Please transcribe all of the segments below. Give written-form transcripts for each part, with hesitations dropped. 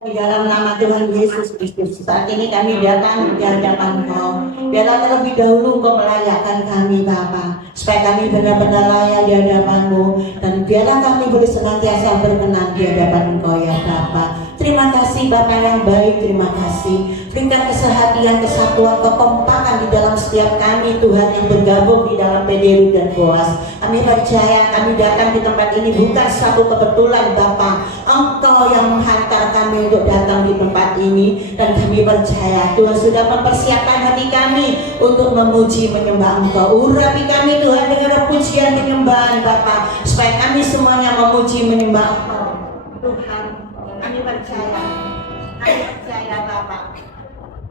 Di dalam nama Tuhan Yesus Kristus, saat ini kami datang di hadapan Engkau. Biarlah terlebih dahulu Engkau melayakkan kami Bapa, supaya kami benar-benar layak di hadapan-Mu, dan biarlah kami boleh senantiasa berkenan di hadapan Engkau ya Bapa. Terima kasih Bapa yang baik, terima kasih. Berikan kesehatian, kesatuan, kekompakan di dalam setiap kami Tuhan yang bergabung di dalam PDRU dan Boas. Kami percaya kami datang di tempat ini bukan satu kebetulan Bapa. Engkau yang menghantar kami untuk datang di tempat ini, dan kami percaya Tuhan sudah mempersiapkan hati kami untuk memuji menyembah Engkau. Urapi kami Tuhan dengan pujian penyembahan Bapa, supaya kami semuanya memuji menyembah Engkau. Tuhan, kami percaya Bapa,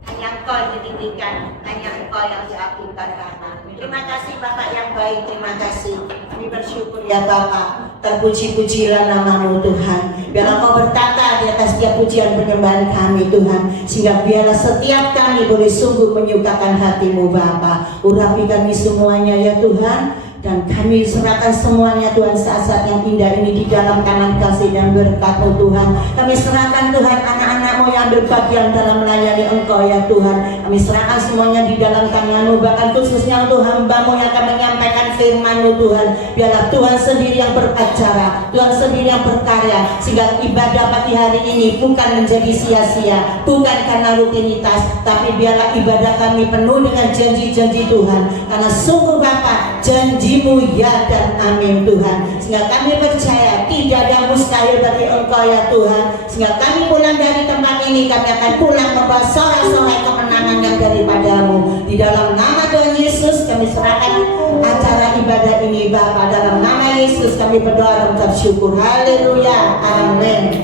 hanya Engkau yang ditinggikan, hanya Engkau yang diagungkan Bapa. Terima kasih Bapak yang baik, terima kasih. Kami bersyukur ya Bapak. Terpuji-pujilah nama-Mu Tuhan. Biarlah Engkau bertata di atas setiap pujian penyembahan kami Tuhan, sehingga biarlah setiap kami boleh sungguh menyukakan hati-Mu Bapa. Urapi kami semuanya ya Tuhan, dan kami serahkan semuanya Tuhan saat-saat yang indah ini di dalam tangan kasih dan berkat-Mu Tuhan. Kami serahkan Tuhan anak-anak-Mu yang berbagian dalam melayani Engkau ya Tuhan. Kami serahkan semuanya di dalam tangan-Mu, bahkan khususnya untuk hamba-Mu yang akan menyampaikan firman-Mu Tuhan. Biarlah Tuhan sendiri yang beracara, Tuhan sendiri yang berkarya, sehingga ibadah pagi hari ini bukan menjadi sia-sia, bukan karena rutinitas, tapi biarlah ibadah kami penuh dengan janji-janji Tuhan, karena sungguh Bapa, janji-Mu ya dan amin Tuhan. Sehingga kami percaya tidak ada mustahil bagi Engkau ya Tuhan. Sehingga kami pulang dari tempat ini, kami akan pulang membawa sorak-sorai kemenangan yang daripada-Mu. Di dalam nama Tuhan Yesus kami serahkan acara ibadah ini Bapa. Dalam nama Yesus kami berdoa dan mengucap syukur. Haleluya, amin.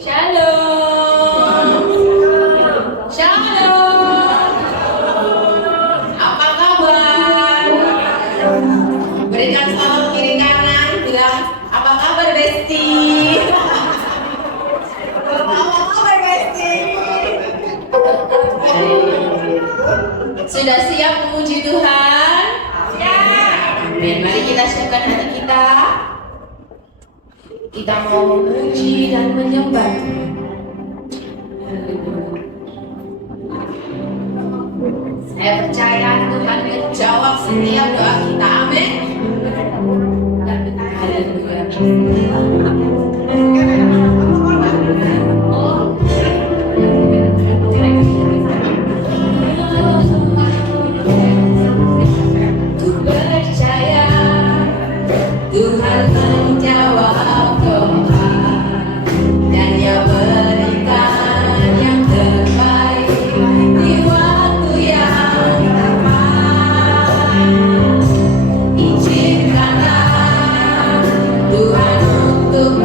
Shalom. Shalom. Apa kabar? Berikan salam kiri kanan, bilang apa kabar Besti? Apa kabar Besti? Sudah siap memuji Tuhan? Amin. Mari kita siapkan hati kita. Kita mau memuji dan menyembah. Saya percaya Tuhan menjawab setiap doa kita. Amin. Haleluya. Tuhan menjawab doa, dan Dia berikan yang terbaik di waktu yang tepat. Izinkanlah Tuhan untuk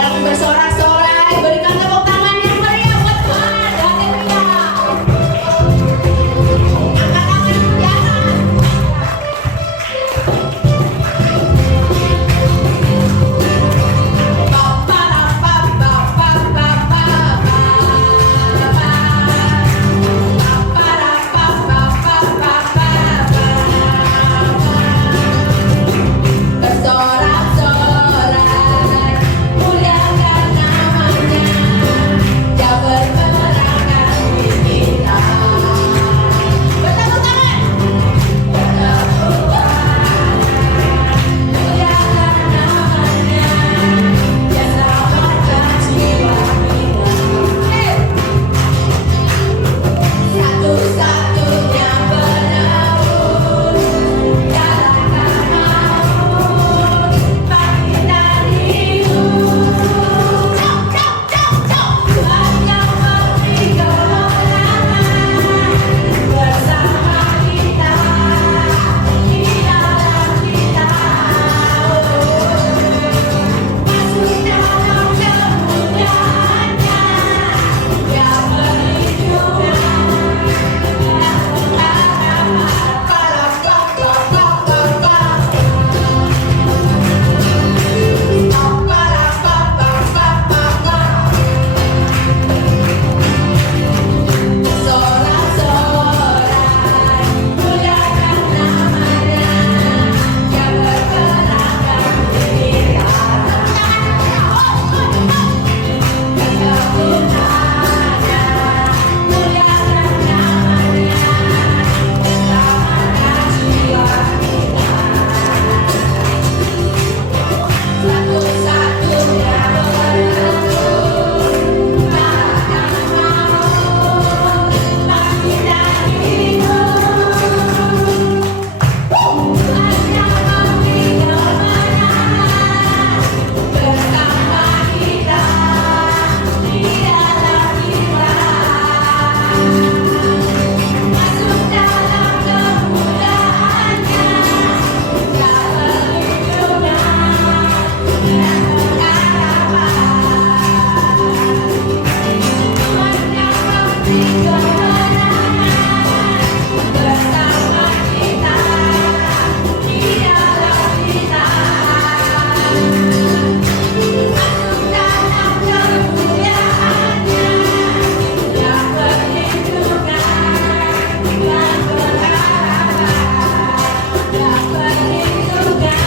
yang bersorak-sorai, berikan tepuk tangan yang meriah buat Tuhan. Haleluya. Angkat tangan di atas. Bersorak-sorai, muliakan namanya, Dia berperangan di kita. Bertepuk tangan. Bertepuk tangan, muliakan namanya, Dia selamatkan jiwa kita. Satu-satunya penebus, kalahkan maut, bangkit dari hidup. Tuhan yang memberi kemenangan bersama kita, di dalam kita. Masuk dalam kemuliaannya, Dia beri juga. Sorak-sorai, muliakan namanya, Dia berperangan di kita. Bertepuk tangan, muliakan namanya, selamatkan jiwa kita. Satu-satunya penebus, kalahkan maut, bangkit dari hidup. Tuhan yang memberi kemenangan bersama kita, di dalam kita. Masuk dalam kemuliaannya, Dia beri juga Tuhan yang memberi kemenangan bersama kita, di dalam kita. Masuk dalam kemuliaannya, Dia beri juga dan berharapan. Dia beri juga dan berharapan. Dia beri juga dan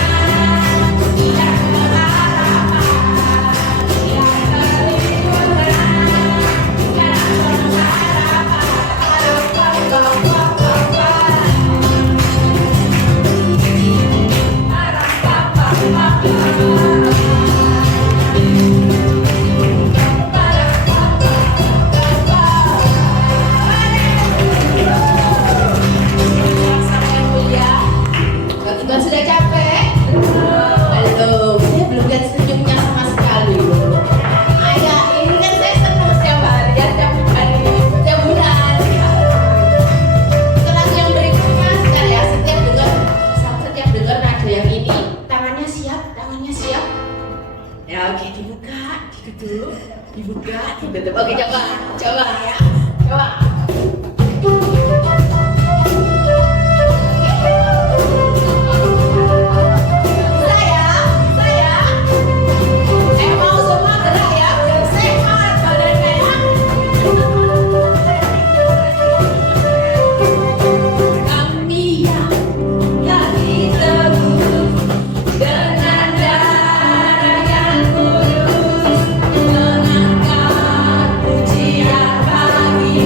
Kita sudah capek? Belum, saya belum lihat senyumnya sama sekali. Ayah, ini kan saya senang setiap hari, ya, setiap hari, setiap bulan. Itu lagu yang berikutnya, sekali ya, setiap dengar nada yang ini, tangannya siap. Ya, oke, dibuka, ditutup, dibuka, ditutup. Oke, coba ya, coba. Saya mau semua gerak ya, biar sehat badannya ya. Kami yang lagi teguh dengan darah yang kudus, menangkap pujian bagi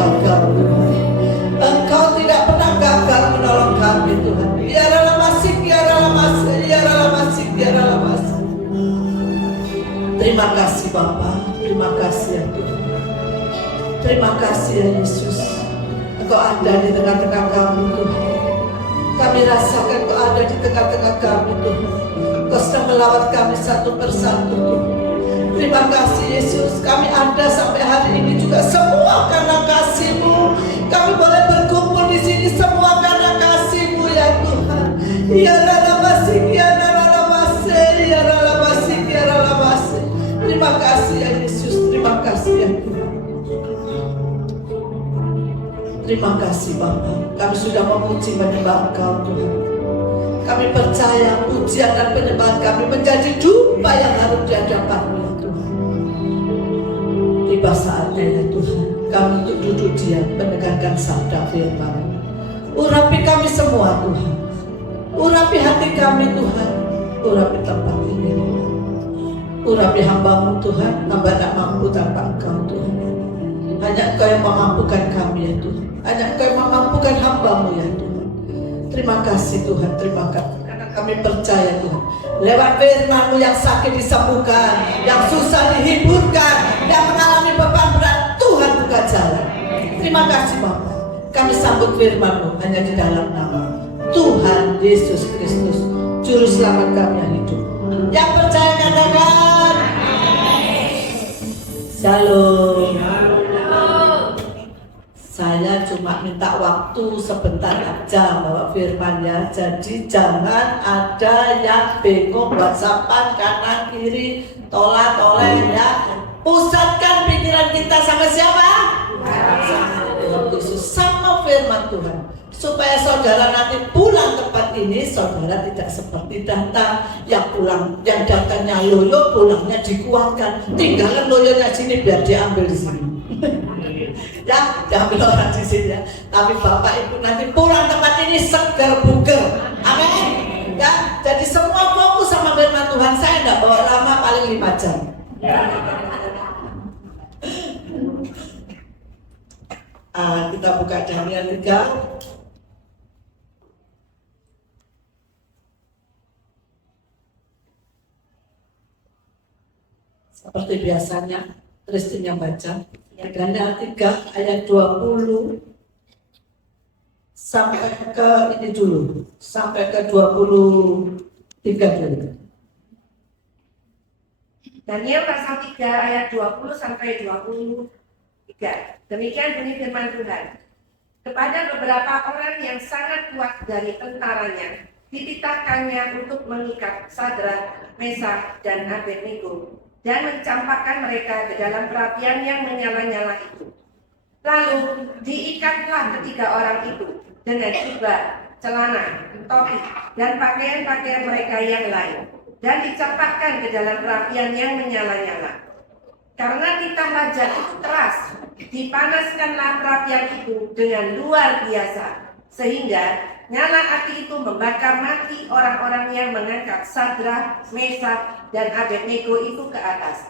gagal Tuhan. Engkau tidak pernah gagal menolong kami Tuhan. Biarlah masih, biarlah masih, biarlah masih, biarlah masih. Terima kasih Bapa, terima kasih ya Tuhan. Terima kasih ya Yesus. Engkau ada di tengah-tengah kami Tuhan. Kami rasakan Engkau ada di tengah-tengah kami Tuhan. Engkau sedang melawat kami satu persatu Tuhan. Terima kasih Yesus. Kami ada sampai hari ini juga semua karena kasih-Mu. Kami boleh berkumpul di sini semua karena kasih-Mu ya Tuhan. Ya Rabbasi, ya Rabbasi, ya Rabbasi, ya Rabbasi. Terima kasih ya Yesus. Terima kasih ya Tuhan. Terima kasih Bapa. Kami sudah memuji menyembah Engkau Tuhan. Kami percaya pujian dan penyembahan kami menjadi dupa yang harum di hadapan-Mu ya Tuhan. Tiba saatnya ya Tuhan, kami untuk duduk diam mendengarkan sabda firman. Urapi kami semua Tuhan. Urapi hati kami Tuhan. Urapi tempat ini Tuhan. Urapi hamba-Mu Tuhan. Hamba tak mampu tanpa Engkau Tuhan. Hanya Engkau yang memampukan kami ya Tuhan. Hanya Engkau yang memampukan hamba-Mu ya Tuhan. Terima kasih Tuhan. Terima kasih. Karena kami percaya Tuhan. Lewat firman-Mu yang sakit disembuhkan, yang susah dihiburkan, yang mengalami beban berat, Tuhan buka jalan. Terima kasih Bapak. Kami sambut firman-Mu hanya di dalam nama Tuhan Yesus Kristus, Juru Selamat kami yang hidup. Yang percaya katakan Shalom. Saya cuma minta waktu sebentar aja bawa firman ya. Jadi jangan ada yang bingung whatsappan kanan kiri tolak-tolak ya. Pusatkan pikiran kita sama siapa? Yesus, sama firman Tuhan. Supaya saudara nanti pulang tempat ini, saudara tidak seperti datang. Yang pulang, yang datangnya loyo, pulangnya dikuatkan. Tinggalkan loyonya sini biar diambil di sini. Ya, diambil orang di sini ya. Tapi Bapak Ibu nanti pulang tempat ini segar bugar. Amin. Ya, jadi semua fokus sama firman Tuhan. Saya tidak bawa lama, paling 5 jam. Kita buka Daniel 3. Seperti biasanya, Kristen yang baca. Daniel 3 ayat 20 sampai ke ini dulu, sampai ke 23 dulu. Daniel pasal 3 ayat 20 sampai 23. Demikian bunyi firman Tuhan. Kepada beberapa orang yang sangat kuat dari tentaranya, dititahkannya untuk mengikat Sadrak, Mesak, dan Abednego dan mencampakkan mereka ke dalam perapian yang menyala-nyala itu. Lalu diikatlah ketiga orang itu dengan jubah, celana, topi, dan pakaian-pakaian mereka yang lain, dan dicampakkan ke dalam perapian yang menyala-nyala. Karena titah raja itu keras, dipanaskanlah perapian itu dengan luar biasa, sehingga nyala api itu membakar mati orang-orang yang mengangkat Sadrak, Mesak, dan Abednego itu ke atas.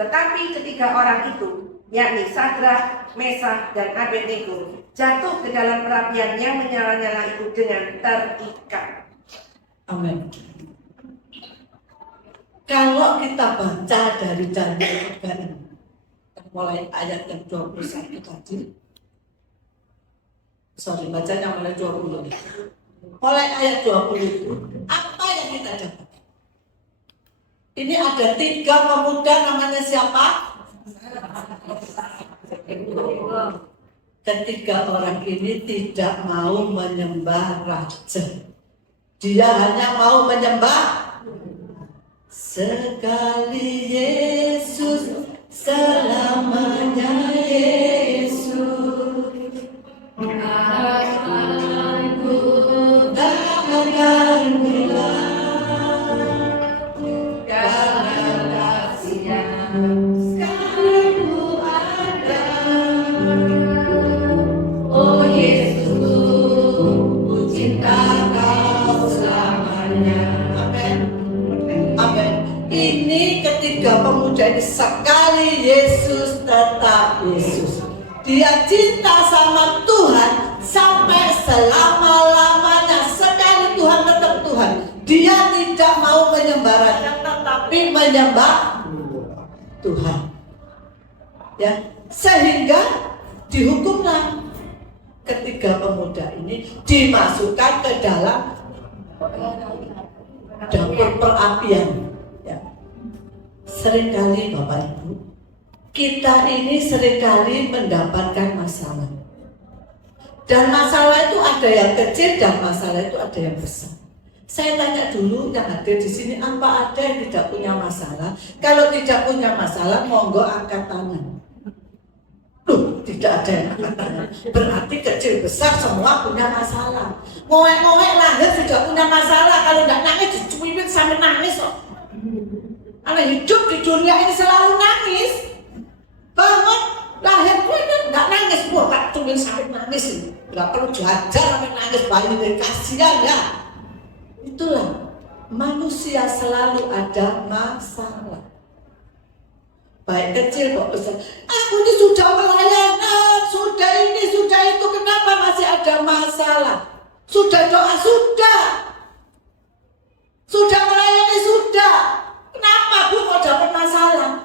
Tetapi ketiga orang itu, yakni Sadrak, Mesak, dan Abednego, jatuh ke dalam perapian yang menyala-nyala itu dengan terikat. Amin. Kalau kita baca dari Daniel 3 ini, mulai ayat yang 21 tadi, bacanya mulai 20. Mulai ayat 20 itu, apa yang kita dapat? Ini ada 3 pemuda, namanya siapa? Ketiga orang ini tidak mau menyembah raja. Dia hanya mau menyembah sekali Yesus, selamanya Yesus. Aku tak akan hilang karena kasih-Nya sekarang ku ada. Oh Yesus, ku cinta Kau selamanya. Amin. Amin. Ini ketiga pemuda ini sekali Yesus tetap Yesus. dia cinta sama Tuhan sampai selama-lamanya. Sekali Tuhan tetap Tuhan. Dia tidak mau menyembah raja, tetapi menyembah Tuhan. Ya, sehingga dihukumlah ketiga pemuda ini, dimasukkan ke dalam dapur perapian. Ya. Seringkali Bapak Ibu, kita ini seringkali mendapatkan masalah. Dan masalah itu ada yang kecil dan masalah itu ada yang besar. Saya tanya dulu yang hadir di sini, apa ada yang tidak punya masalah? Kalau tidak punya masalah, monggo angkat tangan. Loh, tidak ada yang angkat tangan. Berarti kecil besar semua punya masalah. Ngowek-ngowek lahir sudah punya masalah. Kalau tidak nangis, dicuibin sampai nangis kok. Anak hidup di dunia ini selalu nangis. Banget, lahir pun tidak nangis. Wah, tak cuibin sampai nangis. Tidak perlu jajar sampai nangis. Bayi dari kasihan ya. Itulah, manusia selalu ada masalah. Baik kecil kok besar. Aku ini sudah pelayanan, sudah ini, sudah itu, kenapa masih ada masalah? Sudah doa, sudah melayani, sudah. Kenapa Bu mau dapat masalah?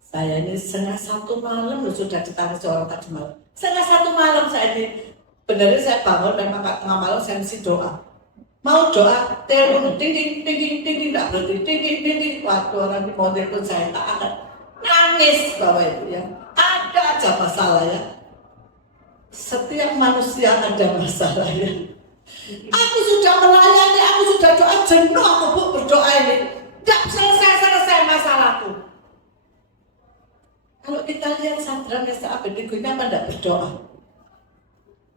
Saya ini 1:30 malam loh, sudah ditangis orang tadi malam. 1:30 malam saya ini, benernya saya bangun dan tengah malam saya mesti doa. Mau doa, telepon ting tidak berhenti, ting. Waktu orang di mau telepon saya tak angkat, nangis Bapak Ibu ya. Ada aja masalah ya. Setiap manusia ada masalah ya. Aku sudah melayani, aku sudah doa, jenuh aku Bu berdoa ini. Tidak selesai masalahku. Kalau kita lihat Sadrak, Mesak, Abednego ini apa tidak berdoa?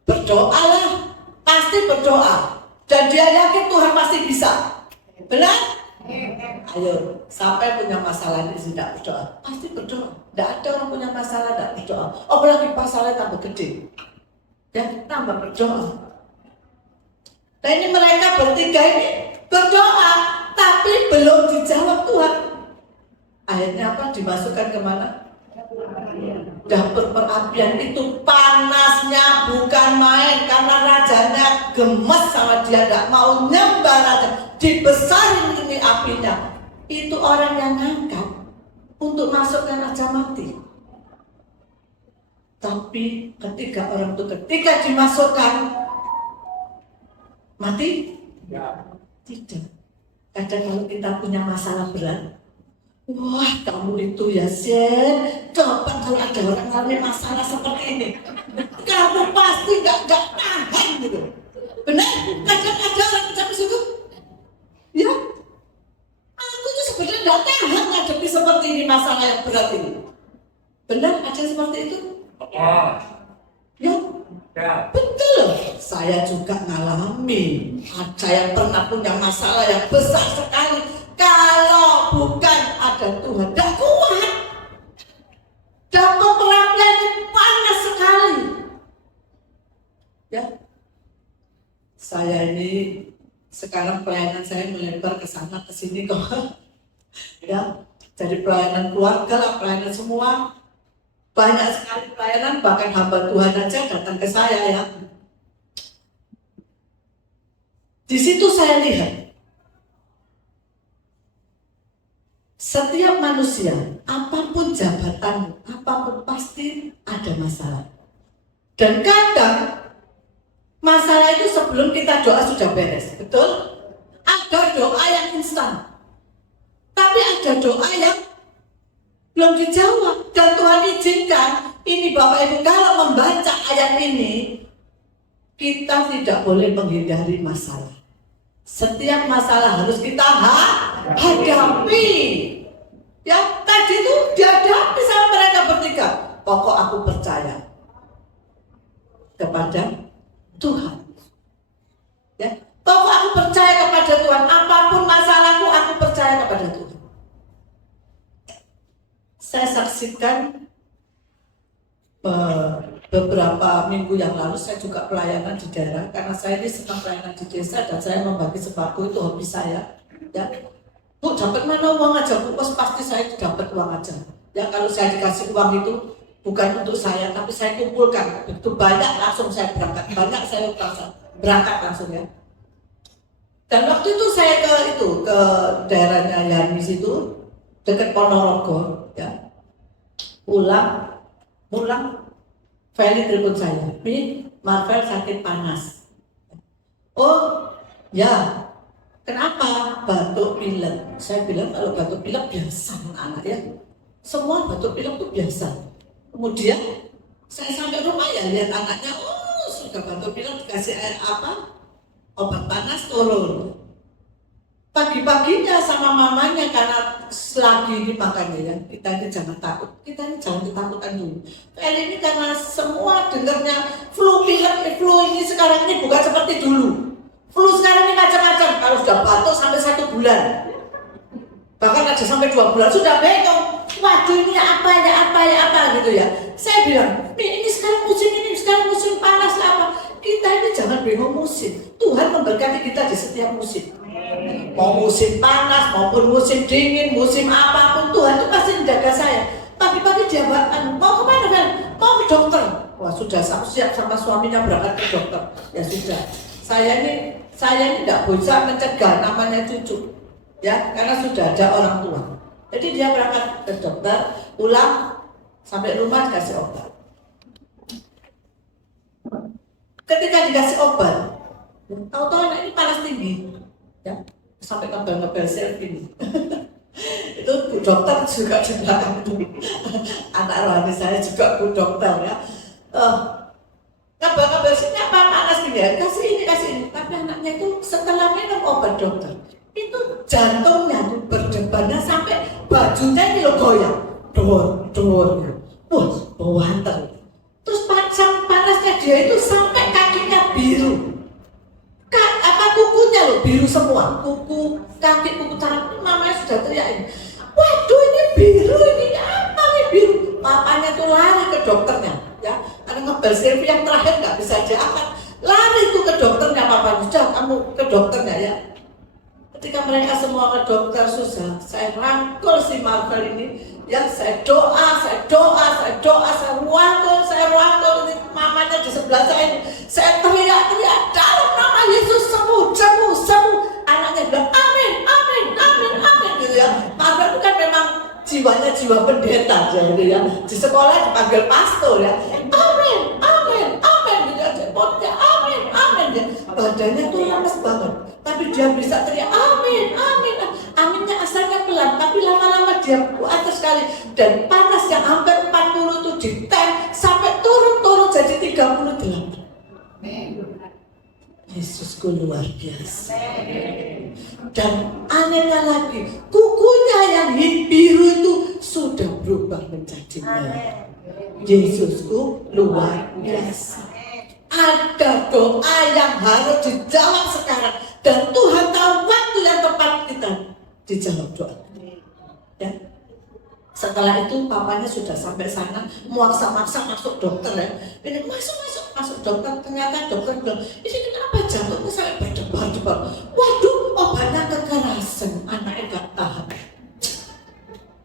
Berdoalah, pasti berdoa. Dan dia yakin Tuhan pasti bisa. Benar? Ayo, sampai punya masalah ini tidak berdoa. Pasti berdoa. Tidak ada orang punya masalah tidak berdoa. Apalagi masalahnya tambah gede. Ya, tambah berdoa. Nah ini mereka bertiga ini berdoa, tapi belum dijawab Tuhan. Akhirnya apa? Dimasukkan kemana? Dapur perapian. Itu panasnya bukan main, karena rajanya gemes sama dia, tidak mau nyembah raja, dibesarin ini apinya. Itu orang yang ngangkat untuk masukkan raja mati. Tapi ketika orang itu ketika dimasukkan mati? Tidak. Kadang kalau kita punya masalah berat, wah kamu itu ya Sen, coba kalau ada orang ngalami masalah seperti ini, kamu pasti gak tahan gitu. Benar? Kadang ada orang seperti itu. Ya, aku tuh sebenarnya gak tahan ngadepi seperti ini, masalah yang berat ini. Benar? Ada yang seperti itu? Ya. Betul, saya juga ngalami. Ada yang pernah punya masalah yang besar sekali. Kalau bukan ada Tuhan, tidak kuat. Dapur perapian ini panas sekali. Ya, saya ini sekarang pelayanan saya melebar ke sana ke sini kok. Ya, jadi pelayanan keluarga lah, pelayanan semua. Banyak sekali pelayanan, bahkan hamba Tuhan aja datang ke saya ya. Di situ saya lihat setiap manusia, apapun jabatan, apapun pasti ada masalah. Dan kadang masalah itu sebelum kita doa sudah beres, betul? Ada doa yang instan, tapi ada doa yang belum dijawab. Dan Tuhan izinkan ini Bapak Ibu, kalau membaca ayat ini, kita tidak boleh menghindari masalah. Setiap masalah harus kita hadapi. Ya, tadi itu dihadapi sama mereka bertiga. Pokok aku percaya kepada Tuhan. Ya, pokok aku percaya kepada Tuhan. Apapun masalahku, aku percaya kepada Tuhan. Saya saksikan beberapa minggu yang lalu, saya juga pelayanan di daerah, karena saya ini sedang pelayanan di desa dan saya membagi sembako, itu hobi saya. Ya, Bu, dapat mana uang aja Bu? Pasti saya dapat uang aja. Ya kalau saya dikasih uang itu bukan untuk saya, tapi saya kumpulkan. Begitu banyak langsung saya berangkat, banyak saya berangkat langsung ya. Dan waktu itu saya ke daerahnya Yanis itu dekat Ponorogo ya. Pulang, Feli telepon saya, "Mi, Marvel sakit panas." "Oh, ya. Kenapa?" "Batuk pilek." Saya bilang kalau batuk pilek biasa anak ya. Semua batuk pilek itu biasa. Kemudian saya sampai rumah ya lihat anaknya, oh sudah batuk pilek dikasih air obat panas turun. Pagi-paginya sama mamanya karena selagi ini makanya ya kita ini jangan takut, kita ini jangan ketakutan dulu. Kali ini karena semua dengarnya flu pilek, flu ini sekarang ini bukan seperti dulu. Flu sekarang ini macam-macam. Kalau sudah batuk sampai 1 bulan, bahkan ada sampai 2 bulan sudah bingung. Waduh ini apa gitu ya. Saya bilang, ini sekarang musim panas lah apa. Kita ini jangan bingung musim. Tuhan memberkati kita di setiap musim. Mau musim panas maupun musim dingin, musim apapun Tuhan itu pasti menjaga saya. Pagi-pagi dia mau kemana kan? Mau ke dokter. Wah sudah siap sama suaminya berangkat ke dokter. Ya sudah. Saya ini tidak bisa mencegah namanya cucu. Ya, karena sudah ada orang tua. Jadi dia berangkat ke dokter, pulang sampai rumah dikasih obat. Ketika dikasih obat, tahu-tahu anak ini panas tinggi, ya sampai ngebel-ngebel selfie. Itu Bu Dokter juga di belakang itu. Anak rohani saya juga Bu Dokter ya. Ngebel-ngebel sini apa panas gini ya? Kasih ini. Tapi anaknya itu setelah minum obat dokter, itu jantungnya tuh berdebarnya sampai bajunya ini loh goyang, dor. Wah, banter. Terus panasnya dia itu sampai kakinya biru. Kukunya loh biru semua, kuku kaki, kuku tangan. Mamanya sudah teriak, waduh ini biru, ini apa ini biru? Papanya tuh lari ke dokternya, ya. Karena ngebel selfie yang terakhir nggak bisa diangkat, lari tuh ke dokternya. Papanya sudah, kamu ke dokternya ya. Ketika mereka semua ke dokter susah, saya rangkul si Marvel ini, ya saya doa, saya rangkul ini mamanya di sebelah saya teriak dalam nama Yesus sembuh. Anaknya bilang amin gitu ya. Marvel itu kan memang jiwanya jiwa pendeta jadi ya. Di sekolah dipanggil pastor ya. Amin gitu aja. Pokoknya amin ya. Badannya tuh lemes banget. Tapi dia bisa teriak amin. Aminnya asalnya pelan, tapi lama-lama dia kuat sekali. Dan panas yang hampir 40 itu ditem sampai turun jadi 38. Yesusku luar biasa. Dan anehnya lagi, kukunya yang biru itu sudah berubah menjadi merah. Yesusku luar biasa. Ada doa yang harus dijawab sekarang, dan Tuhan tahu waktu yang tepat kita dijawab doa. Ya. Setelah itu papanya sudah sampai sana, maksa masuk dokter ya. Ini masuk dokter, ternyata dokter bilang, ini kenapa jantungnya sampai berdebar-debar? Waduh, obatnya kekerasan, anaknya gak tahan.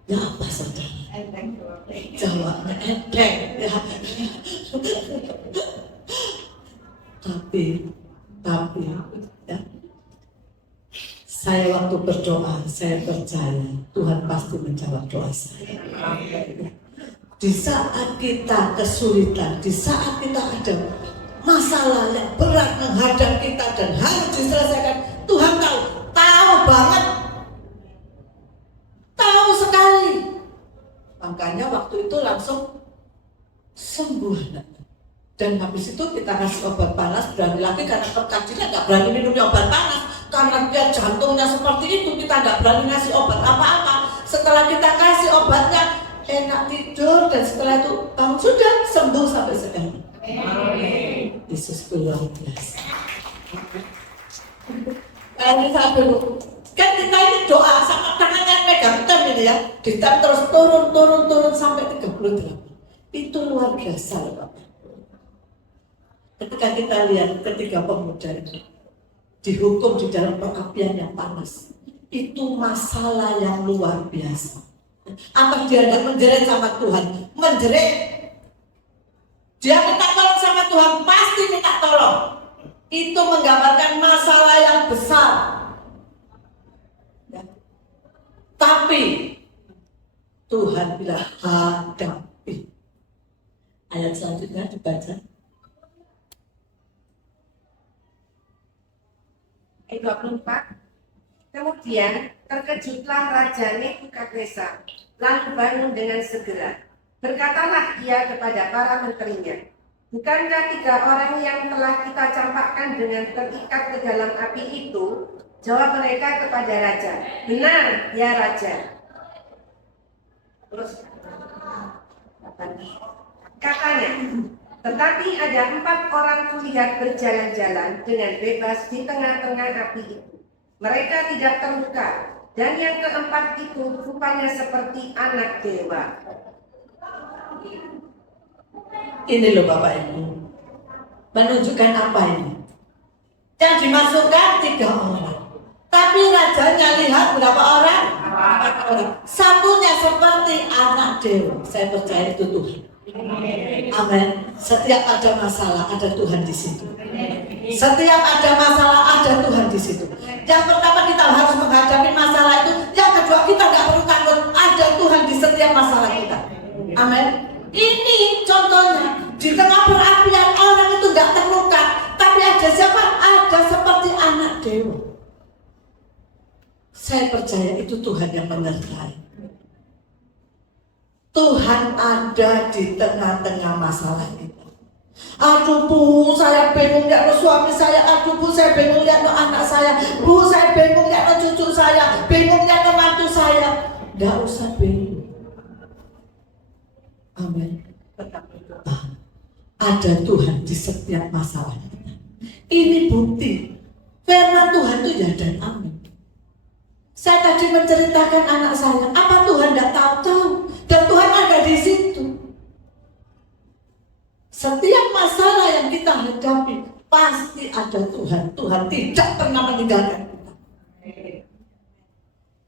Ya apa saudara? Jawabnya enteng ya. Tapi ya, saya waktu berdoa, saya percaya Tuhan pasti menjawab doa saya. Di saat kita kesulitan, di saat kita ada masalah yang berat menghadap kita dan harus diselesaikan, Tuhan tahu banget, tahu sekali. Makanya waktu itu langsung sembuh. Dan habis itu kita kasih obat panas, berani lagi karena tadinya nggak berani minum obat panas karena dia jantungnya seperti itu, kita nggak berani ngasih obat apa-apa. Setelah kita kasih obatnya enak tidur, dan setelah itu sudah sembuh sampai sekarang. Amin. Yesus luar biasa. Ini saya dulu kan kita ini doa sama tangannya megang tem ini ya, ditem terus turun sampai 38. Itu luar biasa loh Bapak. Ketika kita lihat ketiga pemuda itu dihukum di dalam perapian yang panas, itu masalah yang luar biasa. Apa dia tidak menjerit sama Tuhan? Menjerit. Dia minta tolong sama Tuhan, pasti minta tolong. Itu menggambarkan masalah yang besar. Ya. Tapi Tuhan bilang hadapi. Ayat selanjutnya dibaca. Ayat 24. Kemudian terkejutlah Raja Nebukadnezar, lalu bangun dengan segera. Berkatalah ia kepada para menterinya, bukankah 3 orang yang telah kita campakkan dengan terikat ke dalam api itu? Jawab mereka kepada Raja, benar ya Raja. Terus katanya, tetapi ada 4 orang kulihat berjalan-jalan dengan bebas di tengah-tengah api itu. Mereka tidak terluka, dan yang keempat itu rupanya seperti anak dewa. Ini loh Bapak Ibu, menunjukkan apa ini? Yang dimasukkan 3 orang, tapi rajanya lihat berapa orang? 4 orang. Satunya seperti anak dewa. Saya percaya itu Tuhan. Amin. Setiap ada masalah ada Tuhan di situ. Setiap ada masalah ada Tuhan di situ. Yang pertama kita harus menghadapi masalah itu. Yang kedua kita nggak perlu takut, ada Tuhan di setiap masalah kita. Amin. Ini contohnya di tengah perapian orang itu nggak terluka, tapi ada siapa? Ada seperti anak dewa. Saya percaya itu Tuhan yang menyertai. Tuhan ada di tengah-tengah masalah kita. Aduh Bu, saya bingung lihat suami saya. Aduh Bu, saya bingung lihat anak saya. Bu, saya bingung lihat cucu saya. Bingung lihat mantu saya. Tidak usah bingung. Amin. Ada Tuhan di setiap masalah kita. Ini bukti firman Tuhan itu ya dan amin. Saya tadi menceritakan anak saya. Apa Tuhan tidak tahu? Dan Tuhan ada di situ. Setiap masalah yang kita hadapi pasti ada Tuhan. Tuhan tidak pernah meninggalkan kita.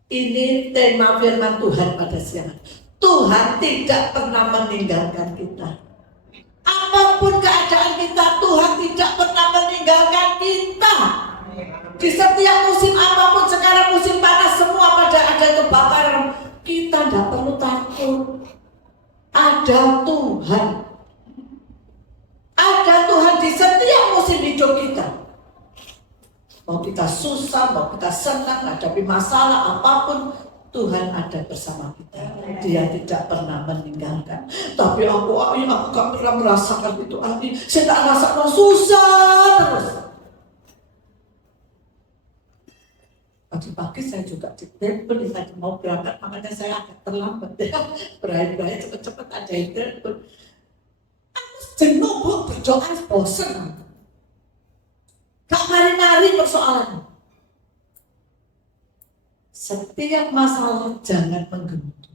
Ini tema firman Tuhan pada siang. Tuhan tidak pernah meninggalkan kita. Apapun keadaan kita, Tuhan tidak pernah meninggalkan kita. Di setiap musim apapun, sekarang musim panas semua pada ada kebakaran, kita tidak perlu takut. Ada Tuhan. Ada Tuhan di setiap musim hidup kita. Mau kita susah, mau kita senang, hadapi masalah apapun, Tuhan ada bersama kita. Dia tidak pernah meninggalkan. Tapi aku gak pernah merasakan itu. Saya tak rasakan susah terus. Tadi pagi saya juga ditelepon, tadi mau berangkat, makanya saya agak terlambat. Berai-berai cepet-cepet ada yang telepon. Aku jenuh Bu, berdoa bosan. Gak mari-mari persoalan. Setiap masalah jangan menggerutu.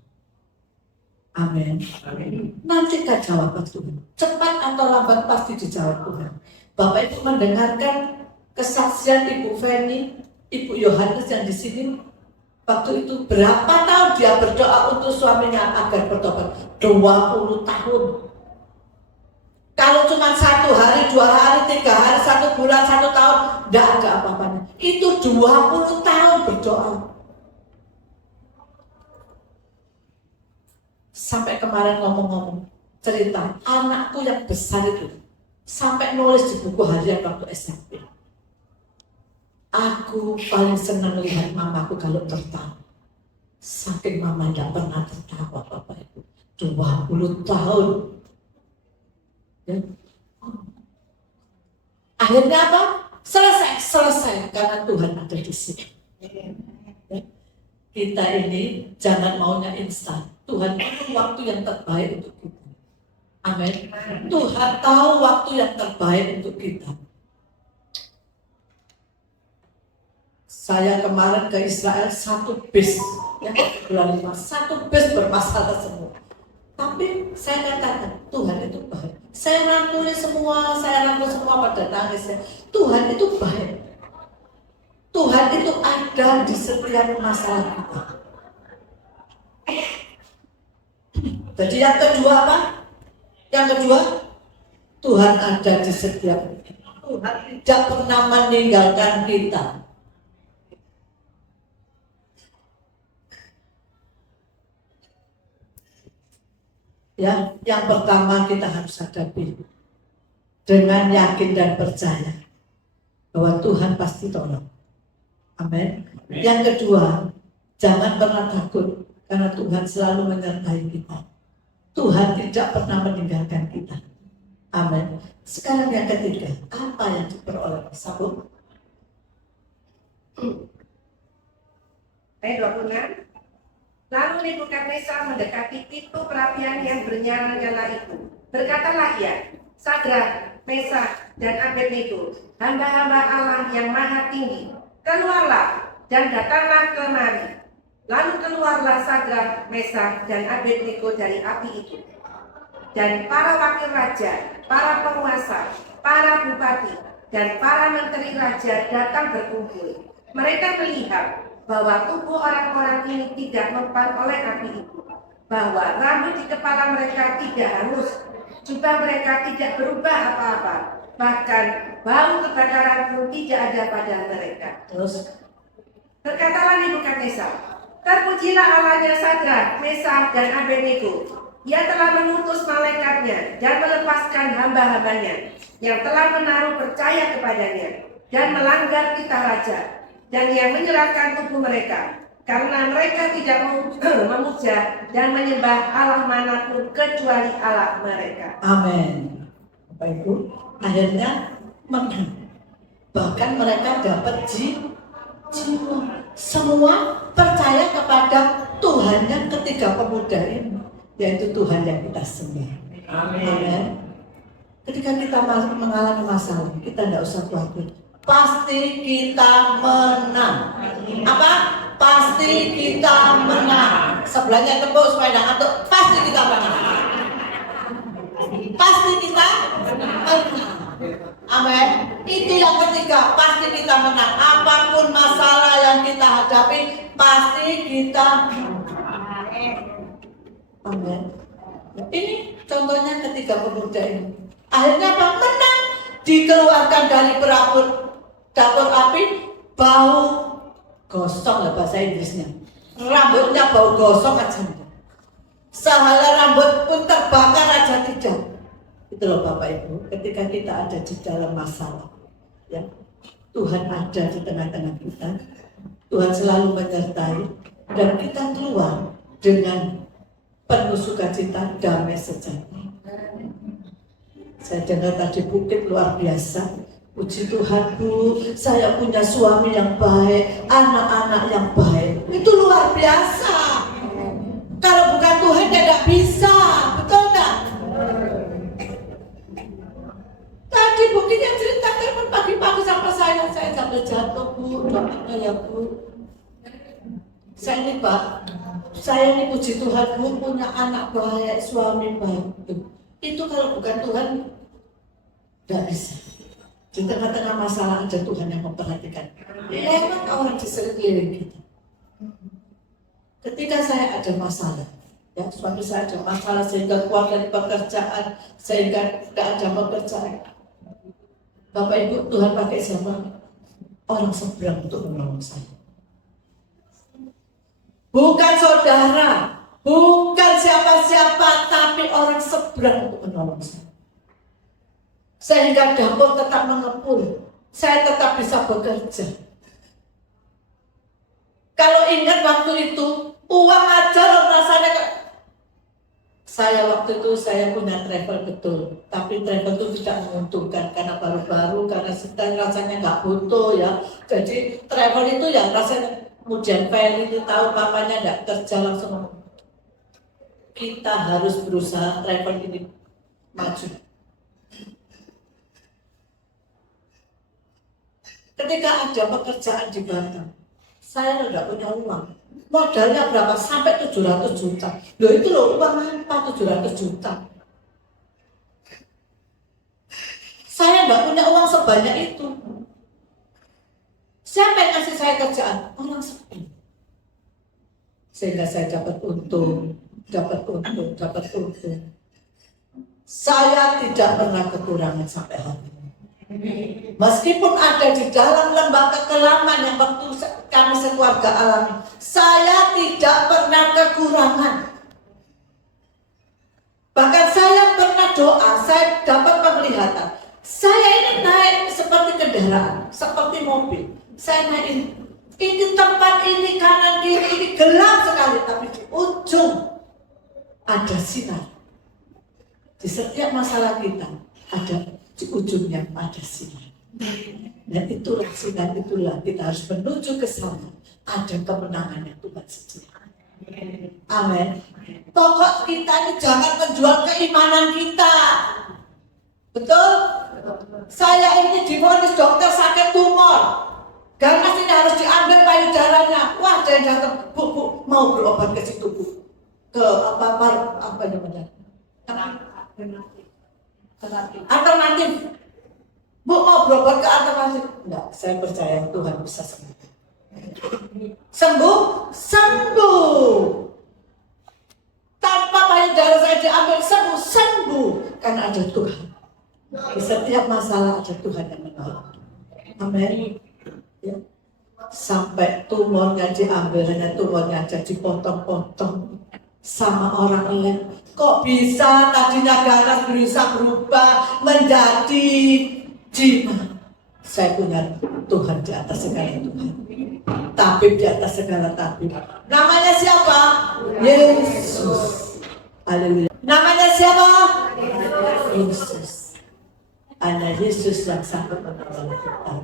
Amin. Nanti kita jawab Tuhan. Cepat atau lambat pasti dijawab Tuhan. Bapak Ibu mendengarkan kesaksian Ibu Feni, Ibu Yohanes yang di sini. Waktu itu berapa tahun dia berdoa untuk suaminya agar bertobat? 20 tahun. Kalau cuma 1 hari, 2 hari, 3 hari, 1 bulan, 1 tahun, tidak ada apa-apanya. Itu 20 tahun berdoa. Sampai kemarin ngomong-ngomong cerita anakku yang besar itu sampai nulis di buku harian waktu SMP. Aku paling senang lihat mamaku kalau tertawa. Saking mama tidak pernah tertawa Bapak Ibu. 20 tahun. Ya. Akhirnya apa? Selesai karena Tuhan ada di sini. Ya. Kita ini jangan maunya instan. Tuhan tahu waktu yang terbaik untuk kita. Amin. Tuhan tahu waktu yang terbaik untuk kita. Saya kemarin ke Israel 1 bis, ya, bulan 5, 1 bis bermasalah semua. Tapi saya katakan Tuhan itu baik. Saya rangkul semua pada nangis. Ya. Tuhan itu baik. Tuhan itu ada di setiap masalah kita. Jadi yang kedua apa? Yang kedua, Tuhan ada di setiap kita. Tuhan tidak pernah meninggalkan kita. Ya, yang pertama kita harus hadapi dengan yakin dan percaya bahwa Tuhan pasti tolong. Amin. Yang kedua, jangan pernah takut karena Tuhan selalu menyertai kita. Tuhan tidak pernah meninggalkan kita. Amin. Sekarang yang ketiga, apa yang diperoleh Sabuk? Ayat 26. Lalu Nebukadnezar mendekati pintu perapian yang bernyala-nyala itu. Berkatalah ia, Sadrak, Mesak, dan Abednego, hamba-hamba Allah yang maha tinggi, keluarlah dan datanglah kemari. Lalu keluarlah Sadrak, Mesak, dan Abednego dari api itu. Dan para wakil raja, para penguasa, para bupati, dan para menteri raja datang berkumpul. Mereka melihat bahwa tubuh orang-orang ini tidak mempan oleh api itu, bahwa rambut di kepala mereka tidak hangus, jubah mereka tidak berubah apa-apa, bahkan bau kebakaran pun tidak ada pada mereka. Terus Berkatalah Nebukadnezar, terpujilah Allahnya Sadrak, Mesak, dan Abednego. Ia telah mengutus malaikatnya dan melepaskan hamba-hambanya yang telah menaruh percaya kepadanya dan melanggar titah raja, dan yang menyerahkan tubuh mereka, karena mereka tidak memuja dan menyembah Allah manapun kecuali Allah mereka. amin. Bapak Ibu, akhirnya menang. Bahkan mereka dapat jiwa. Semua percaya kepada Tuhan yang ketiga pemuda ini, yaitu Tuhan yang kita sembah. Amin. Ketika kita mengalami masalah, kita tidak usah khawatir. Pasti kita menang. Apa? Pasti kita menang. Sebelahnya tepuk supaya tidak ngantuk. Pasti kita menang. Pasti kita menang. Amin. Itu yang ketiga. Pasti kita menang. Apapun masalah yang kita hadapi, pasti kita menang. Amin. Ini contohnya ketiga pemuda ini. Akhirnya apa? Menang. Dikeluarkan dari dapur api, bau gosong lah bahasa Inggrisnya. Rambutnya bau gosong aja. Sehelai rambut pun terbakar aja tidak. Itu loh Bapak Ibu, ketika kita ada di dalam masalah, ya, Tuhan ada di tengah-tengah kita. Tuhan selalu menyertai dan kita keluar dengan penuh sukacita, damai sejahtera. Saya dengar tadi bukit luar biasa. Puji Tuhan Bu, saya punya suami yang baik, anak-anak yang baik. Itu luar biasa. Kalau bukan Tuhan ya tidak bisa, betul nggak? Tadi bukitnya cerita telepon pagi-pagi sama saya sampai jatuh Bu, doanya ya Bu. Saya ini Pak, saya ini puji Tuhan Bu punya anak baik, suami baik. Itu kalau bukan Tuhan tidak bisa. Di tengah-tengah masalah ada Tuhan yang memperhatikan. Lewat orang di sekeliling kita. Ketika saya ada masalah, ya suami saya ada masalah sehingga keluar dari pekerjaan, sehingga tidak ada pekerjaan. Bapak Ibu, Tuhan pakai siapa? Orang seberang untuk menolong saya. Bukan saudara, bukan siapa-siapa, tapi orang seberang untuk menolong saya. Sehingga dapur tetap mengepul, saya tetap bisa bekerja. Kalau ingat waktu itu, uang aja loh rasanya. Saya waktu itu saya punya travel betul, tapi travel itu tidak menguntungkan karena baru-baru, karena sedang rasanya nggak butuh ya. Jadi travel itu ya rasanya, kemudian Feli itu tahu papanya nggak kerja langsung ngomong, kita harus berusaha travel ini maju. Ketika ada pekerjaan di Batam, saya tidak punya uang. Modalnya berapa? Sampai 700 juta. Loh itu loh uang apa 700 juta? Saya tidak punya uang sebanyak itu. Siapa yang kasih saya kerjaan? Orang sepi. Sehingga saya dapat untung dapat untung. Saya tidak pernah kekurangan sampai hari ini. Meskipun ada di dalam lembah kekelaman yang waktu kami sekeluarga alami, saya tidak pernah kekurangan. Bahkan saya pernah doa, saya dapat penglihatan. Saya ini naik seperti kendaraan, seperti mobil. Saya naik ini tempat ini kanan kiri ini gelap sekali, tapi di ujung ada sinar. Di setiap masalah kita ada di ujungnya ada sinar. Dan itulah sinar, itulah kita harus menuju ke sana. Ada kemenangan yang Tuhan sediakan. Amin. Pokok kita ini jangan menjual keimanan kita. Betul? Saya ini divonis dokter sakit tumor. Ganas ini harus diambil payudaranya. Wah, dia datang, bu, mau berobat ke situ, Bu. Ke apa namanya? Alternatif. Bu, mau berobat ke alternatif? Enggak, saya percaya Tuhan bisa sembuh. Sembuh. Tanpa payudara saya diambil, sembuh. Karena ada Tuhan. Di setiap masalah ada Tuhan yang menolong. Amin. Ya. Sampai tumornya diambil, hanya tumornya aja dipotong-potong sama orang lain. Kok bisa tadinya ganas berusaha berubah menjadi jimat? Saya punya Tuhan di atas segala Tuhan, tabib di atas segala tabib. Namanya siapa? Yesus. Haleluya. Namanya siapa? Yesus. Ada Yesus yang sanggup menolong kita.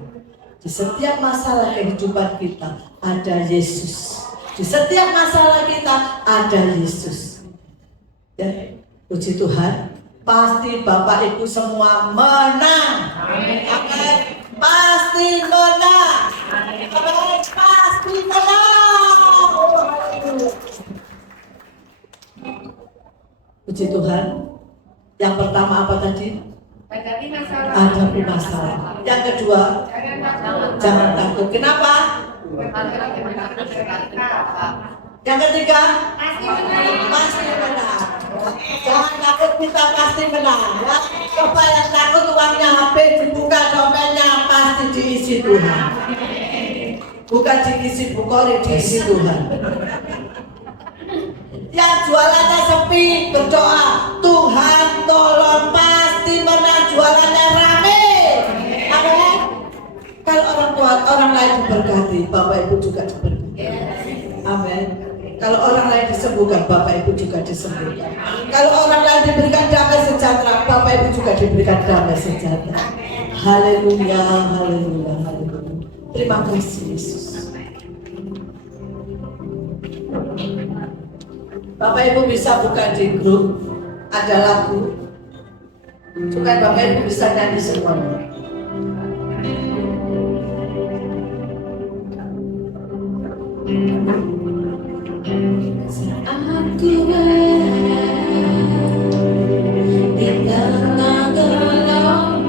Di setiap masalah kehidupan kita ada Yesus. Di setiap masalah kita ada Yesus. Ya, puji Tuhan. Pasti Bapak Ibu semua menang. Amin. Pasti menang. Amin. Pasti menang. Puji Tuhan. Yang pertama apa tadi? Hadapi masalah. Yang kedua, jangan takut. Kenapa? Yang ketiga, pasti menang. Jangan takut, kita pasti menang. Ya. Coba yang takut uangnya habis, dibuka dompetnya pasti diisi Tuhan. Bukan diisi bukori, diisi Tuhan. Yang jualannya sepi, berdoa, Tuhan tolong pasti menang, jualannya rame. Amin. Kalau orang lain diberkati, Bapak Ibu juga diberkati. Amin. Kalau orang lain disembuhkan, Bapak Ibu juga disembuhkan. Kalau orang lain diberikan damai sejahtera, Bapak Ibu juga diberikan damai sejahtera. Haleluya, haleluya, haleluya. Terima kasih Yesus. Bapak Ibu bisa buka di grup, ada lagu. Supaya Bapak Ibu bisa nyanyi semuanya. Aku berada di tengah gelombang,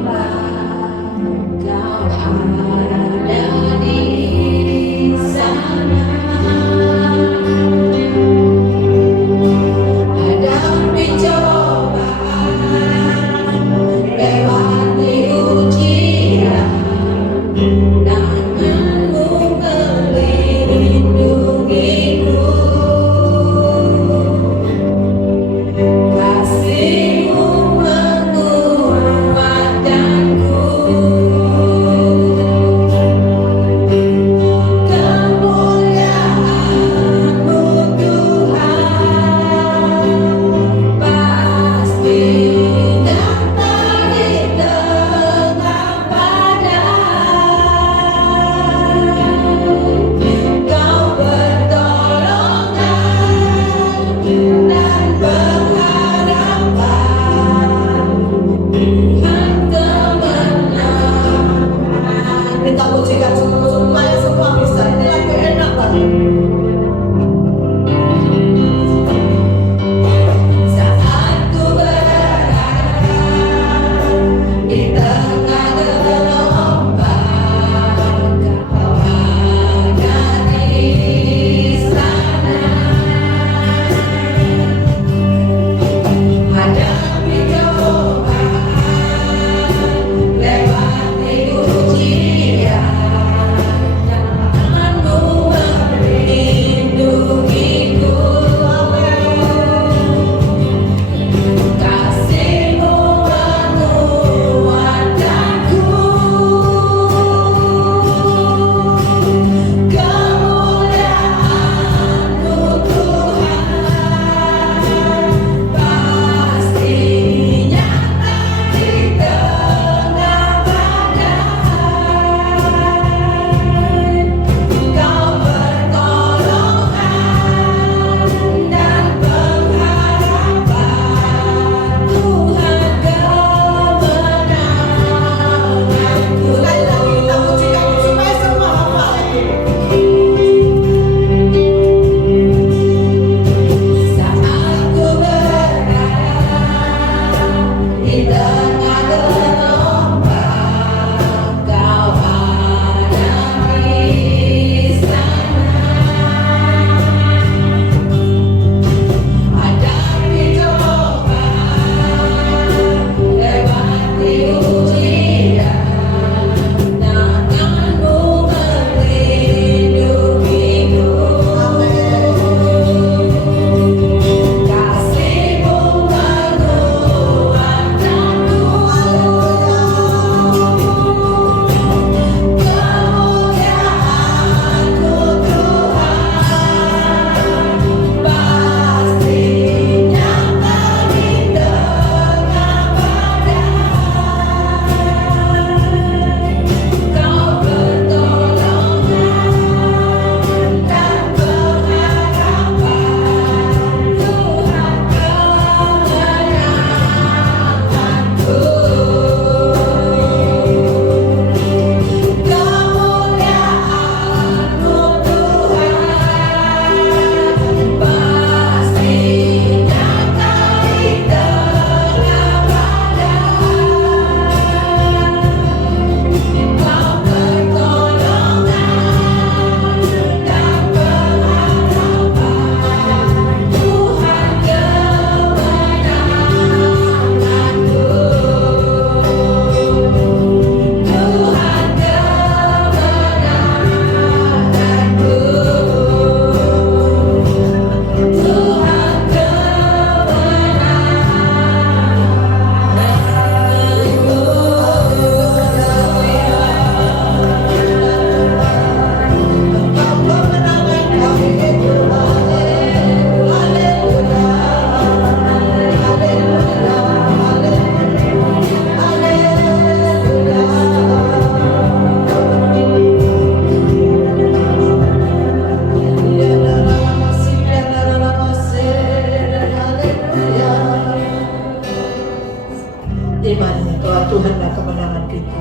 Kau ada di sana. Hadapi cobaan, lewati ujian. bahwa Tuhan adalah kemenangan kita.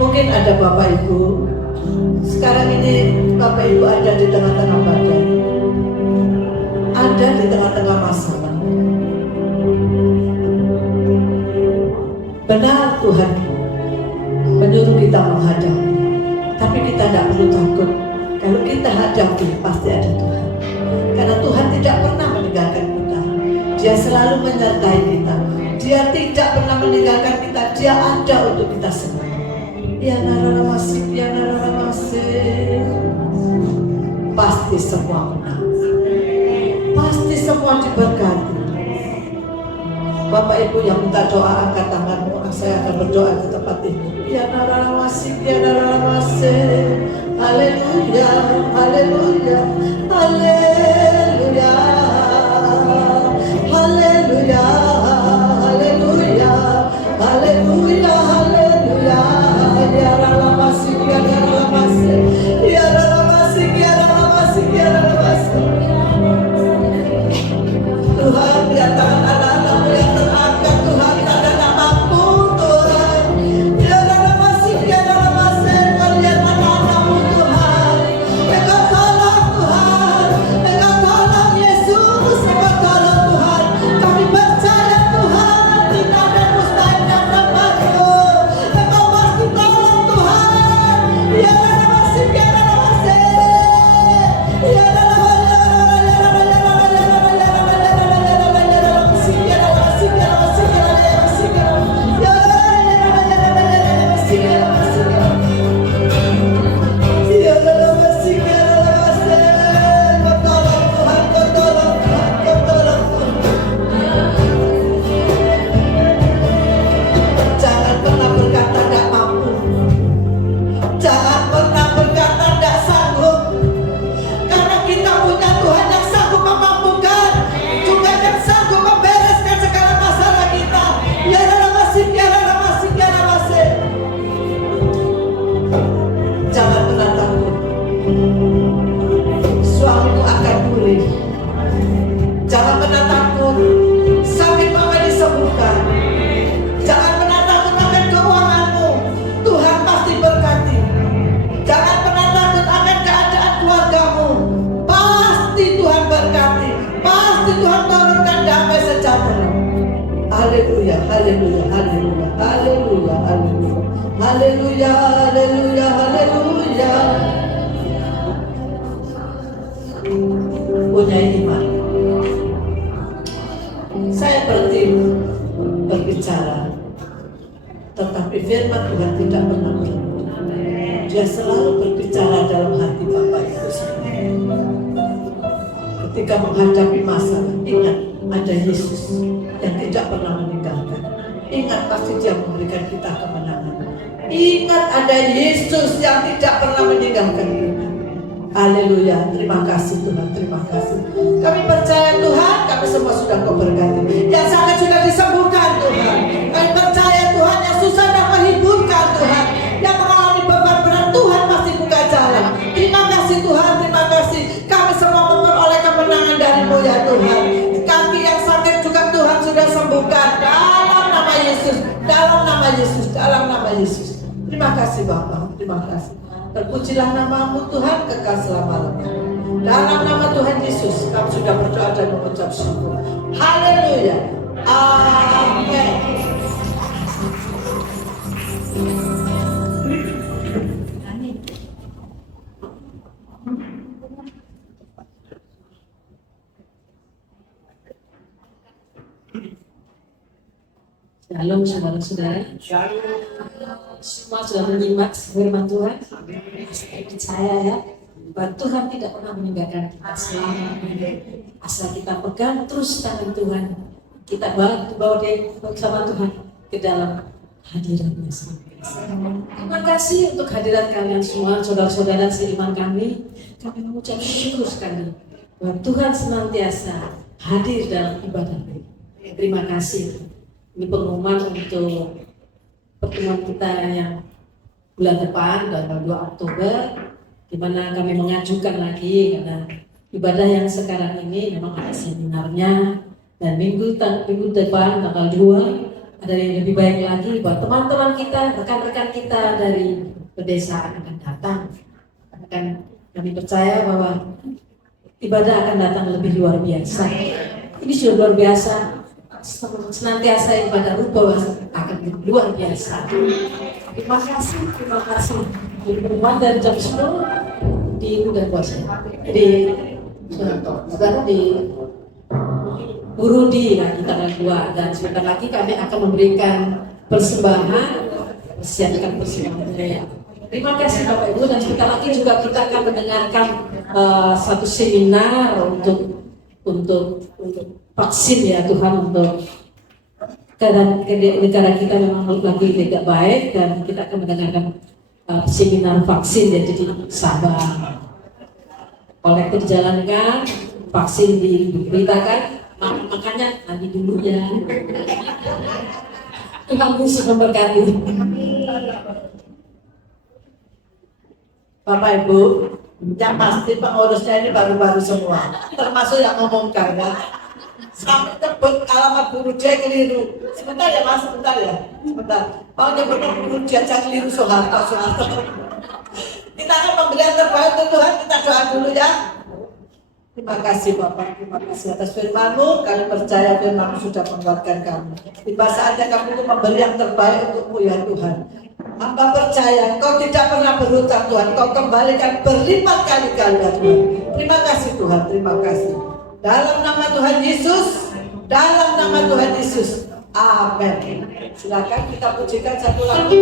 Mungkin ada Bapak Ibu, sekarang ini Bapak Ibu ada di tengah-tengah badai, ada di tengah-tengah masalah. Benar Tuhan menyuruh kita menghadapi, tapi kita tidak perlu takut. Kalau kita hadapi pasti ada Tuhan, karena Tuhan tidak pernah meninggalkan kita. Dia selalu menyertai kita. Dia tidak pernah meninggalkan kita. Dia ada untuk kita semua. Ya narara masih, pasti semua menang, pasti semua diberkati. Bapak Ibu yang minta doa, angkat tanganmu. Saya akan berdoa di tempat ini. Ya narara masih, haleluya, haleluya, haleluya, haleluya, haleluya, haleluya, haleluya. Ya rala masih, ya rala masih, ya rala masih, ya rala masih, ya rala masih. Tuhan, lihat tangan anak-anakmu yang terangkat. Tuhan, ada namamu Tuhan. Ya rala masih, ya rala masih. Kau lihat anak-anakmu Tuhan. Engkau tolong Tuhan, Engkau tolong Yesus, Engkau tolong Tuhan. Kami percaya Tuhan, tidak ada mustahil dalam nama-Mu. Engkau pasti tolong Tuhan. Ya rala masih, ya rala masih. Ya rala jangan pernah berkata tidak mampu, jangan pernah berkata tidak sanggup, karena kita punya Tuhan yang sanggup memampukan, juga yang sanggup membereskan segala masalah kita. Ya dalam masih, ya dalam masih, ya dalam masih. Jangan pernah takut, suamimu akan pulih. Jangan pernah takut, sakit mama disembuhkan. Jangan pernah takut akan keuanganmu, Tuhan pasti berkati. Jangan pernah takut akan keadaan keluargamu, pasti Tuhan berkati. Pasti Tuhan turunkan damai sejahtera. Haleluya, haleluya, haleluya, haleluya, haleluya, haleluya, haleluya, haleluya. Punya iman. Saya berhenti berbicara, tetapi firman Tuhan tidak pernah berhenti. Dia selalu berbicara dalam hati Bapak Ibu semua. Ketika menghadapi masalah, ingat ada Yesus yang tidak pernah meninggalkan. Ingat pasti Dia memberikan kita kemenangan. Ingat ada Yesus yang tidak pernah meninggalkan kita. Haleluya, terima kasih Tuhan, terima kasih. Kami percaya Tuhan, kami semua sudah Kau berkati. Yang sakit sudah disembuhkan Tuhan. Kami percaya Tuhan, yang susah dan menghiburkan Tuhan. Yang mengalami beban berat Tuhan pasti buka jalan. Terima kasih Tuhan, terima kasih. Kami semua memperoleh kemenangan dari-Mu ya Tuhan. Kaki yang sakit juga Tuhan sudah sembuhkan. Dalam nama Yesus, dalam nama Yesus, dalam nama Yesus. Terima kasih Bapak, terima kasih. Terpujilah nama-Mu Tuhan kekal selama-lamanya. Dalam nama Tuhan Yesus kami sudah berdoa dan mengucap syukur. Haleluya. Amin. Shalom saudara-saudara. Semua sudah menyimak firman Tuhan. Saya percaya ya bahwa Tuhan tidak pernah meninggalkan kita selama. Asal kita pegang terus tangan Tuhan, kita bawa dia bersama Tuhan ke dalam hadirat-Nya. Terima kasih untuk hadirat kalian semua, saudara-saudara seiman kami. Kami mengucap syukur sekali bahwa Tuhan senantiasa hadir dalam ibadah ini. Terima kasih. Ini pengumuman untuk pertemuan kita yang bulan depan, tanggal 2 Oktober, di mana kami mengajukan lagi karena ibadah yang sekarang ini memang ada seminarnya, Dan minggu depan tanggal 2 ada yang lebih baik lagi buat teman-teman kita, rekan-rekan kita dari pedesaan akan datang. Kami percaya bahwa ibadah akan datang lebih luar biasa. Ini sudah luar biasa. Senantiasa ibadah rupa akan lebih luar biasa. Terima kasih. Pertemuan dari jam 10 di Udan Puasa di Burudi di tanggal 2, dan sebentar lagi kami akan memberikan persembahan, persiapkan persembahan. Terima kasih Bapak Ibu, dan sebentar lagi juga kita akan mendengarkan satu seminar untuk vaksin ya Tuhan, untuk keadaan negara kita memang lagi tidak baik, dan kita akan mendengarkan seminar vaksin ya. Jadi sabar, kolektif dijalankan, vaksin diberitakan, makanya nanti dulu ya. Tuhan Yesus memberkati. Bapak Ibu, yang pasti pengurusnya ini baru-baru semua, termasuk yang ngomongkan ya. Sampai tebet alamat guru dia keliru. Sebentar ya Mas, sebentar. Mau nyebut guru dia jangan keliru Soeharto. Kita akan memberi yang terbaik untuk Tuhan, kita doa dulu ya. Terima kasih Bapak, terima kasih atas firman-Mu. Kami percaya firman-Mu sudah menguatkan kami. Tiba saatnya kami untuk memberi yang terbaik untuk-Mu ya Tuhan. Hamba percaya Engkau tidak pernah berhutang Tuhan, Engkau kembalikan berlipat kali-kali ya Tuhan. Terima kasih Tuhan, terima kasih. Dalam nama Tuhan Yesus, amin. Silakan kita pujikan satu lagu.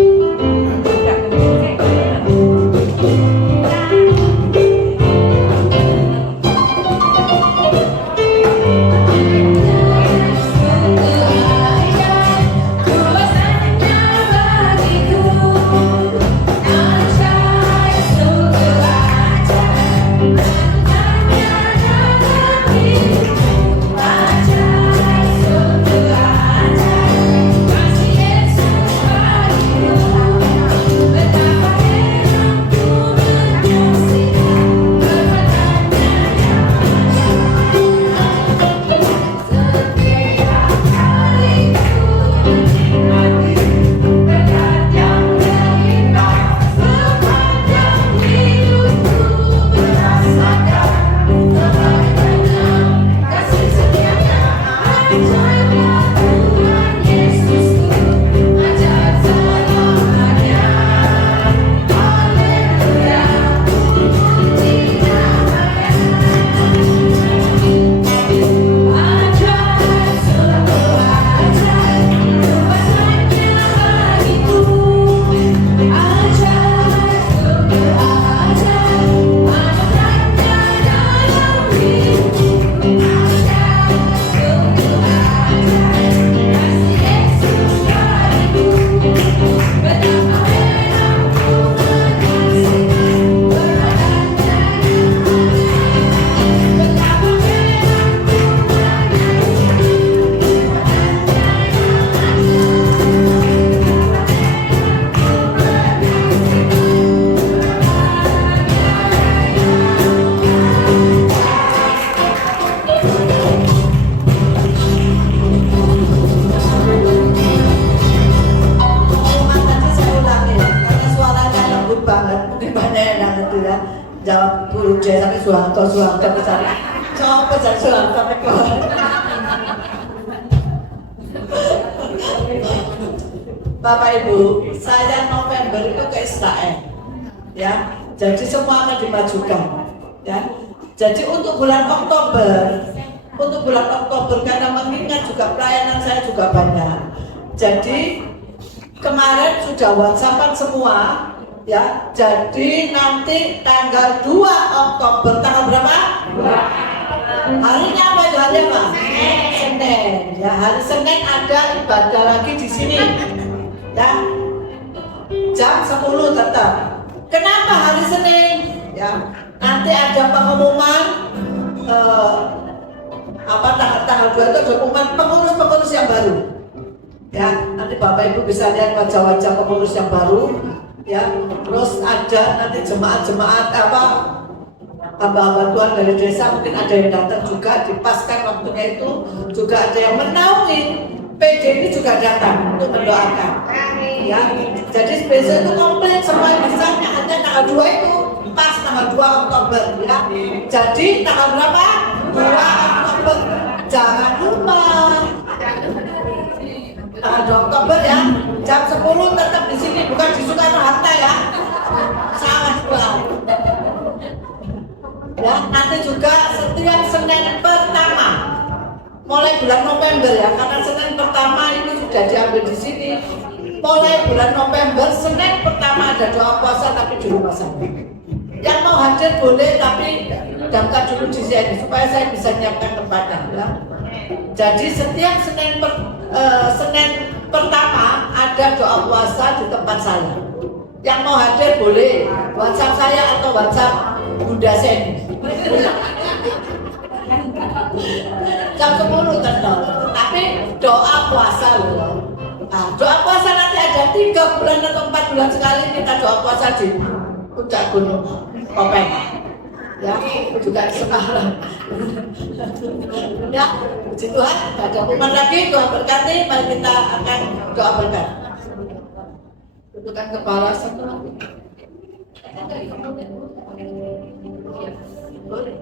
Jawab guru dia sampai Soeharto bicara. Coba jadi Soeharto Bapak Ibu, saya November itu ke Israel, ya. Jadi semua akan dimajukan, ya. Jadi untuk bulan Oktober karena mengingat juga pelayanan saya juga banyak. Jadi kemarin sudah WhatsAppan semua. Ya, jadi nanti tanggal 2 Oktober, tanggal berapa? 2. Harinya apa itu hari apa? Senin. Ya, hari Senin ada ibadah lagi di sini. Ya, jam 10 tetap. Kenapa hari Senin? Ya, nanti ada pengumuman tanggal 2 itu ada pengumuman pengurus yang baru. Ya, nanti Bapak Ibu bisa lihat wajah-wajah pengurus yang baru. Ya, terus ada nanti jemaat hamba-hamba Tuhan dari desa mungkin ada yang datang juga dipaskan waktunya itu, juga ada yang menaungi. PJ ini juga datang untuk mendoakan. Ya, jadi besok itu komplit semua misalnya ada tanggal 2 itu pas tanggal 2 Oktober ya. Jadi tanggal berapa? 2 Oktober. Jangan lupa. Tanggal 2 Oktober ya. Jam 10 tetap di sini, bukan di Soekarno-Hatta ya. Salah Tuhan. Ya, nanti juga setiap Senin pertama mulai bulan November ya, karena Senin pertama ini sudah diambil di sini. Mulai bulan November, Senin pertama ada doa puasa tapi di rumah saya. Yang mau hadir boleh, tapi daftar dulu di sini supaya saya bisa menyiapkan tempatnya. Ya. Jadi setiap Senin pertama ada doa puasa di tempat saya. Yang mau hadir boleh WhatsApp saya atau WhatsApp Bunda Seni. Jam 10 tentu. Tapi doa puasa loh. Nah, doa puasa nanti ada 3 bulan atau 4 bulan sekali kita doa puasa di Puncak Gunung Kopeng. Ya, juga sekarang. Ya, puji Tuhan, tidak ada pengumuman lagi, Tuhan berkati, mari kita akan doa berkat. Dudukan kepala satu lagi. Boleh.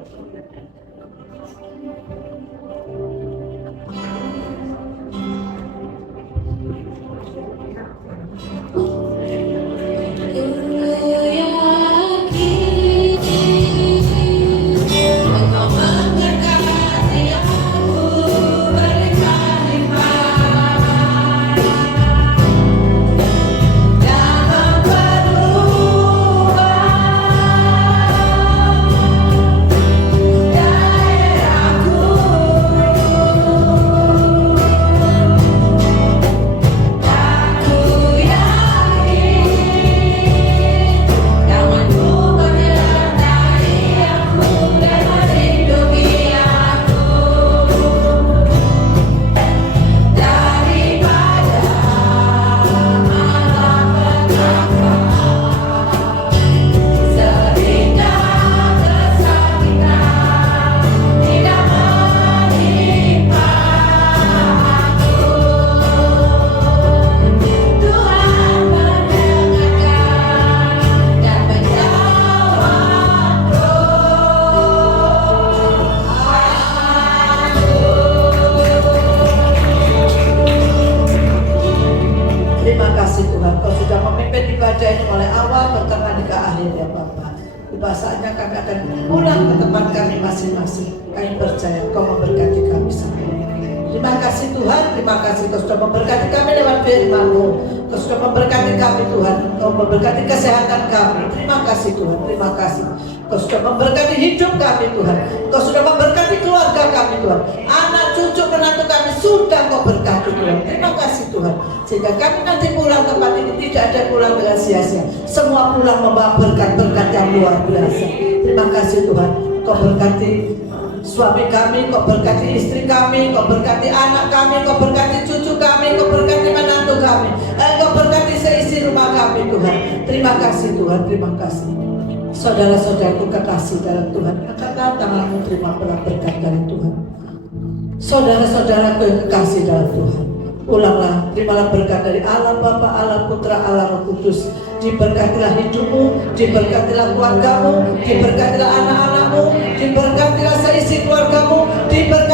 Saatnya kami akan pulang ke tempat kami masing-masing. Kami percaya Kau memberkati kami semua. Terima kasih Tuhan, terima kasih Kau sudah memberkati kami lewat firman-Mu. Kau sudah memberkati kami Tuhan, Kau memberkati kesehatan kami. Terima kasih Tuhan, terima kasih. Kau sudah memberkati hidup kami Tuhan. Kau sudah memberkati keluarga kami Tuhan. Anak cucu menantu kami sudah Kau berkati Tuhan. Terima kasih Tuhan. Sehingga kami nanti pulang tempat ini tidak ada pulang dengan sia-sia. Semua pulang membawa berkat-berkat yang luar biasa. Terima kasih Tuhan. Kau berkati suami kami, Kau berkati istri kami, Kau berkati anak kami, Kau berkati cucu kami, Kau berkati menantu kami, Kau berkati seisi rumah kami Tuhan. Terima kasih Tuhan, terima kasih. Saudara-saudaraku kekasih dalam Tuhan, angkatlah tanganmu, terima berkat dari Tuhan. Saudara-saudaraku yang kekasih dalam Tuhan, ulanglah, terimalah berkat dari Allah Bapa, Allah Putra, Allah Roh Kudus. Diberkatilah hidupmu, diberkatilah keluargamu, diberkatilah anak-anakmu, diberkatilah seisi keluargamu, diberkatilah